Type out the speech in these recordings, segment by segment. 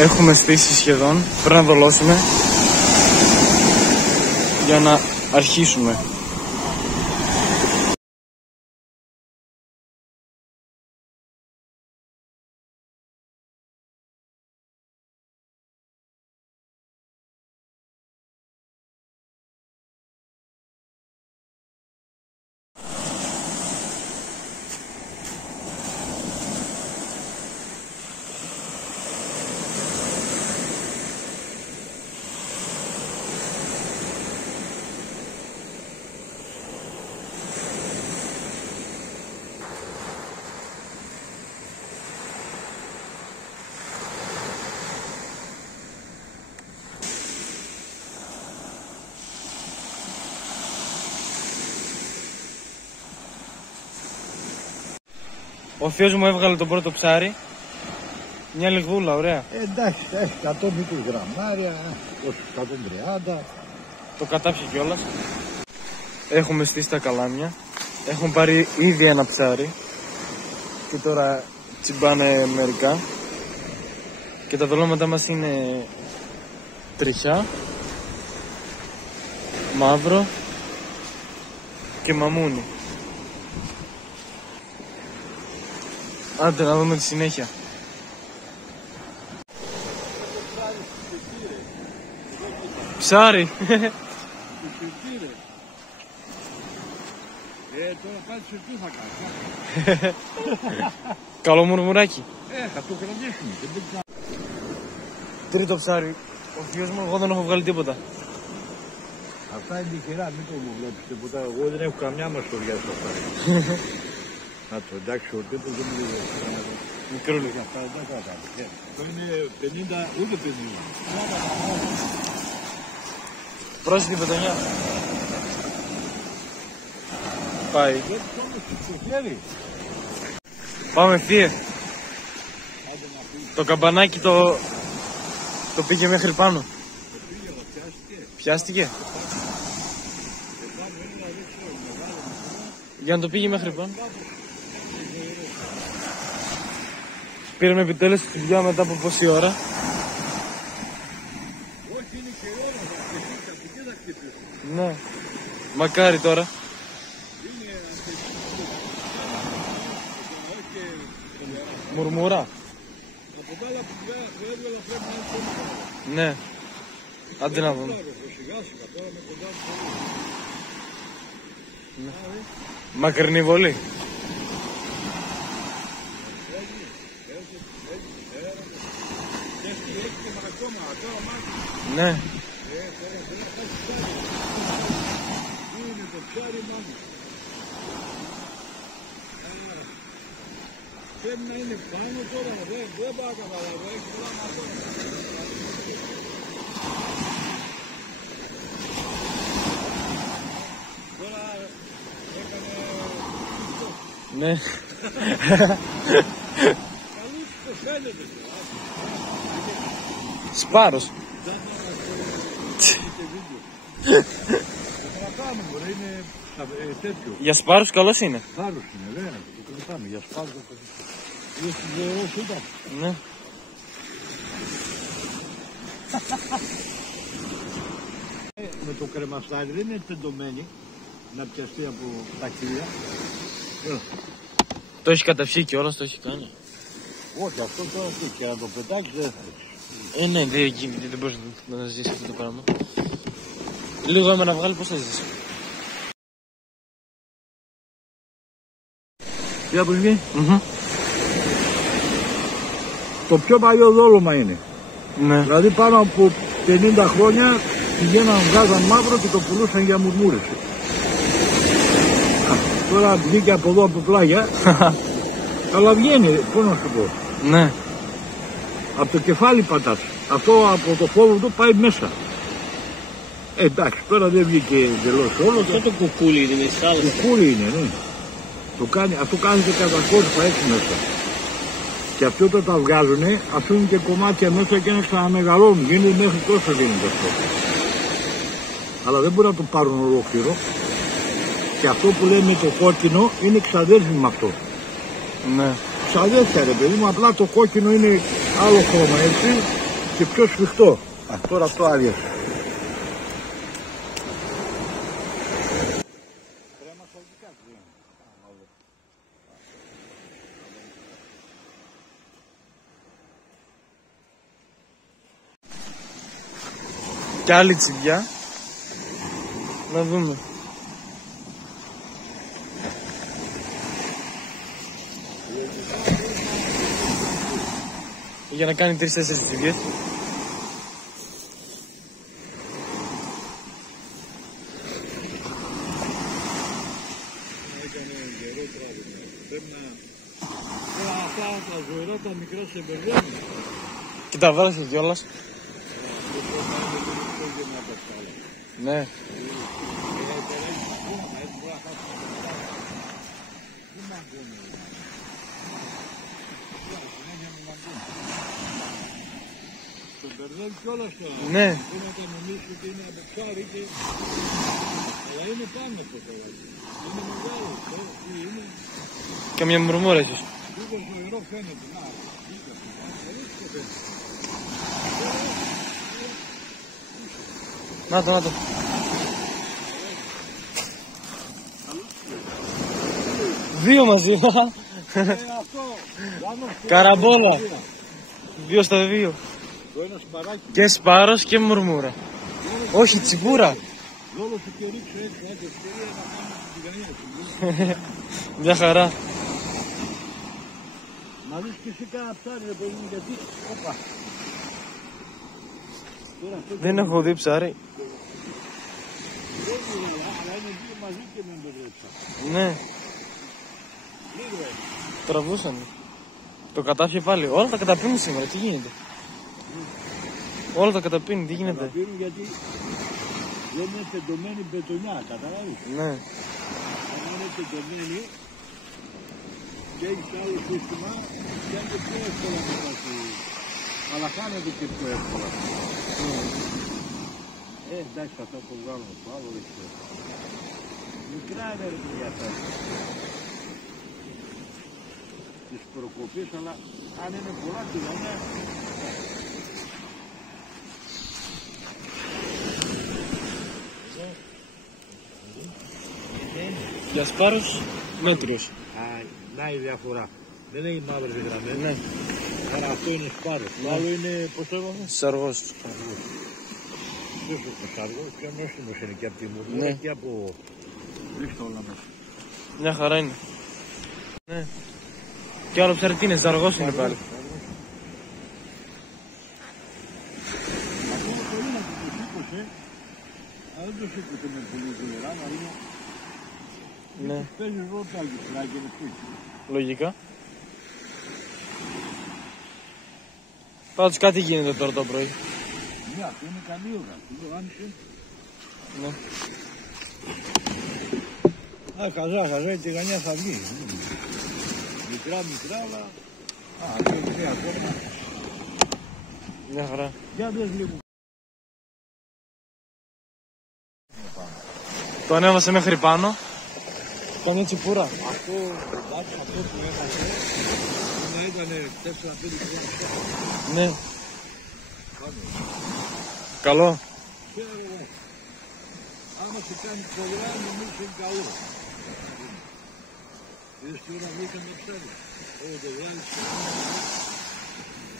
Έχουμε στήσει σχεδόν. Πρέπει να δολώσουμε για να αρχίσουμε. Ο θείος μου έβγαλε τον πρώτο ψάρι. Μια λιγδούλα, ωραία. Εντάξει, έχει 120 γραμμάρια, 130. Το κατάψε κιόλας. Έχουμε στήσει τα καλάμια. Έχουν πάρει ήδη ένα ψάρι. Και τώρα τσιμπάνε μερικά. Και τα δολώματά μας είναι τριχιά, μαύρο και μαμούνι. Άντε να δούμε τη συνέχεια. Ψάρι! Τώρα πάλι σε τι θα κάνω. Καλό μουρμουράκι. Θα το κρατήσουμε. Τρίτο ψάρι. Ο θείος μου, εγώ δεν έχω βγάλει τίποτα. Αυτά είναι τυχερά, μην το βλέπεις τίποτα. Εγώ δεν έχω καμιά μαστοριά στο ψάρι. Να το εντάξει, ο τύπος δεν μου λέει. Μικρούλι. Αυτά δεν θα κάνει. Αυτό είναι 50, ούτε 50. Πρόσθετη πετονιά. Πάει. Πάμε θύε. Το καμπανάκι το πήγε μέχρι πάνω. Πιάστηκε. Για να το πήγε μέχρι πάνω. Πήραμε επιτέλους τη δουλειά μετά από πόση ώρα. Ναι. Μακάρι τώρα. Μουρμουρά. Ναι. Άντε να δούμε. Ναι. Μακρινή βολή. Ναι. Πρέπει να είναι πάνω τώρα, δεν πάω καταλάβω, έχει πολλά μάτω. Τώρα έκανε... Ναι. Καλούς το φαίνεται. Σπάρος. Είναι τέτοιο. Για σπάρους καλός είναι. Σπάρος είναι, βέβαια, το κρατάμε. Για σπάρους το κρατάμε. Είναι σιδερός, ήταν. Ναι. Με το κρεμαστάρι δεν είναι τεντωμένη να πιαστεί από τα χείλια. Το έχει καταψεί και όλας το έχει κάνει. Όχι, αυτό τώρα και να το πετάξει δεν θα έχει. Ναι, δεν μπορείς να ζήσεις αυτό το πράγμα. Λίγο έμενα βγάλει, πώς θα ζήσεις. Για που βγει. Το πιο παλιό δόλωμα είναι. Ναι. Δηλαδή πάνω από 50 χρόνια πηγαίναν, βγάζαν μαύρο και το πουλούσαν για μουρμούρες. Τώρα βγήκε από εδώ από πλάγια. Αλλά βγαίνει, πώς να σου πω. Ναι. Από το κεφάλι πατάς. Αυτό από το φόβο του πάει μέσα. Εντάξει, τώρα δεν βγήκε εντελώς όλο. Αυτό το κουκούλι είναι η σάλα. Κουκούλι είναι, ναι. Αυτό κάνει και κατά κόρυφα έτσι μέσα. Και αυτό όταν τα βγάζουνε, αφήνουν και κομμάτια μέσα και να ξαναμεγαλώνουν. Γίνεται μέχρι τόσο γίνεται αυτό. Αλλά δεν μπορεί να το πάρουν ολόκληρο. Και αυτό που λέμε το κόκκινο είναι ξαδέρφι με αυτό. Ναι. Ξαδέρφια ρε παιδί μου, απλά το κόκκινο είναι άλλο χρώμα έτσι και πιο σφιχτό. Τώρα αυτό άδειασε. Κι άλλη τσιμπιά. Να δούμε. Για να κάνει 3-4 τσιμπιές. Αυτά τα ζωηρά τα μικρά σε μπερδεύουν. Και τα βράσες κιόλας. Ναι. Το μπερδεύει κιόλας τώρα. Ναι. Δεν θα νομίζεις ότι είναι από ψάρι και... Αλλά είναι πάνω το κομμάτι. Είναι μεγάλο. Είναι... Καμιά μουρμούρα εσείς. Λίγο ζωηρό φαίνεται. Να, να το, να το. Δύο μαζί. Καραμπόλα. 2 στα 2. Και σπάρος και μουρμούρα. Όχι, τσιμπούρα. Μια χαρά. Να δεις και εσύ κάνα ψάρι ρε παιδί μου, γιατί... Όπα. Δεν έχω δει ψάρι. Αλλά είναι δύο μαζί και με μπερδέψα. Ναι. Τραβούσανε. Το κατάφυγε πάλι. Όλα τα καταπίνουν σήμερα. Τι γίνεται. Όλα τα καταπίνουν. Τι γίνεται. Καταπίνουν γιατί δεν είναι τεντωμένη μπετονιά. Καταλάβεις. Ναι. Αν είναι τεντωμένη και έχεις άλλο σύστημα, πιάνεται πιο εύκολα μετά σου. Αλλά χάνεται και πιο εύκολα. Εντάξει, αυτό το βγάλουμε το άλλο δεν ξέρω. Μικρά είναι ρε παιδιά αυτά. Τις προκοπές, αλλά αν είναι πολλά τηγανιά. Για σπάρος μέτριος. Να η διαφορά. Δεν έχει μαύρες γραμμές. Ναι. Άρα αυτό είναι σπάρος. Το άλλο είναι, πώς το είπαμε? Σαργός. Ποιος είναι ο σαργός, πιο νόστιμος είναι και από τη μουρμούρα και από... Ρίχτα όλα μέσα. Μια χαρά είναι. Ναι. Και άλλο ψάρι τι είναι, ζαργός είναι πάλι. Αυτό είναι πολύ να το σήκωσε, αλλά δεν το σήκωσε με πολύ δουλειά, αλλά είναι... Ναι. Παίζεις ρότα και είναι φύγει. Λογικά. Πάντως κάτι γίνεται τώρα το πρωί. Ναι, αυτό είναι καλή ώρα. Το άνοιξε. Ναι. Χαζά, η τηγανιά θα βγει. Μικρά, αλλά... Αυτό είναι ακόμα. Μια χαρά. Για δες λίγο. Το ανέβασε μέχρι πάνω. Καμία τσιπούρα. Αυτό που έχασε, να ήταν 4-5 χρόνια. Ναι. Καλό. Ξέρω εγώ. Άμα σε κάνει πολλά, νομίζω είναι καλό. Είδες τι ώρα βγήκαν τα ψάρια. Το βγάλεις.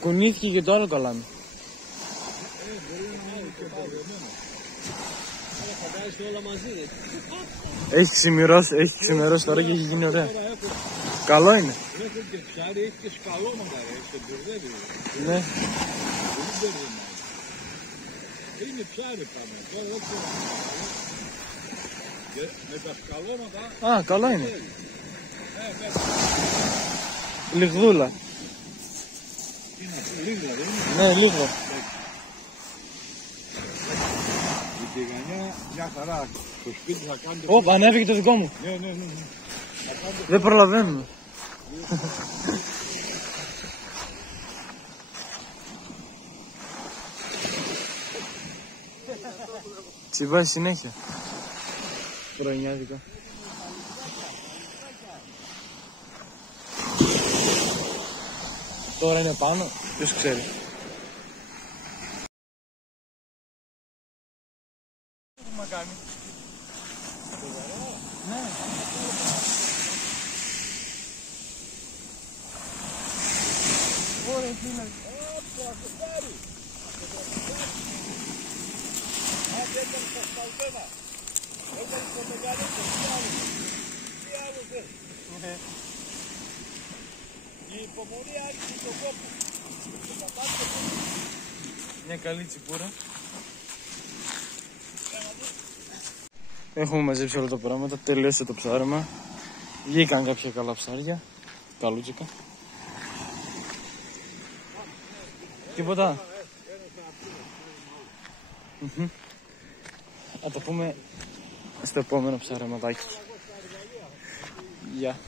Κουνήθηκε και το άλλο καλάμι. Μπορεί να είναι και παραδεμένο. Αλλά θα βάζεις όλα μαζί. Έχει ξημερώσει τώρα και έχει γίνει ωραία. Καλό είναι. Έχω και ψάρι, έχει και σκαλώματα ρε, σε μπερδεύει. Ναι. Είναι ψάρι πάμε, τώρα όχι. Και με τα σκαλώματα... Α, καλό είναι. Λιγδούλα. Είναι αυτό, λίγα δεν είναι. Ναι, λίγο. Η τηγανιά μια χαρά. Στο σπίτι θα κάνετε... Ωπ, ανέβηκε το δικό μου. Ναι. Δεν προλαβαίνουμε. Τσιμπάει συνέχεια. Πρωινιάτικα. Τώρα είναι πάνω, ποιος ξέρει. φίλε. Άπου, αστοφάρι. Αν έκανες τα σπαλτένα. Έκανες το μεγαλύτερο. Τι άλλο θες. Η υπομονή άρχισε τον κόπο. Μια καλή τσιπούρα. Έχουμε μαζέψει όλα τα πράγματα, τελείωσε το ψάρεμα. Βγήκαν κάποια καλά ψάρια, καλούτσικα. Τίποτα. Θα το πούμε στο επόμενο ψαρεματάκι. Γεια.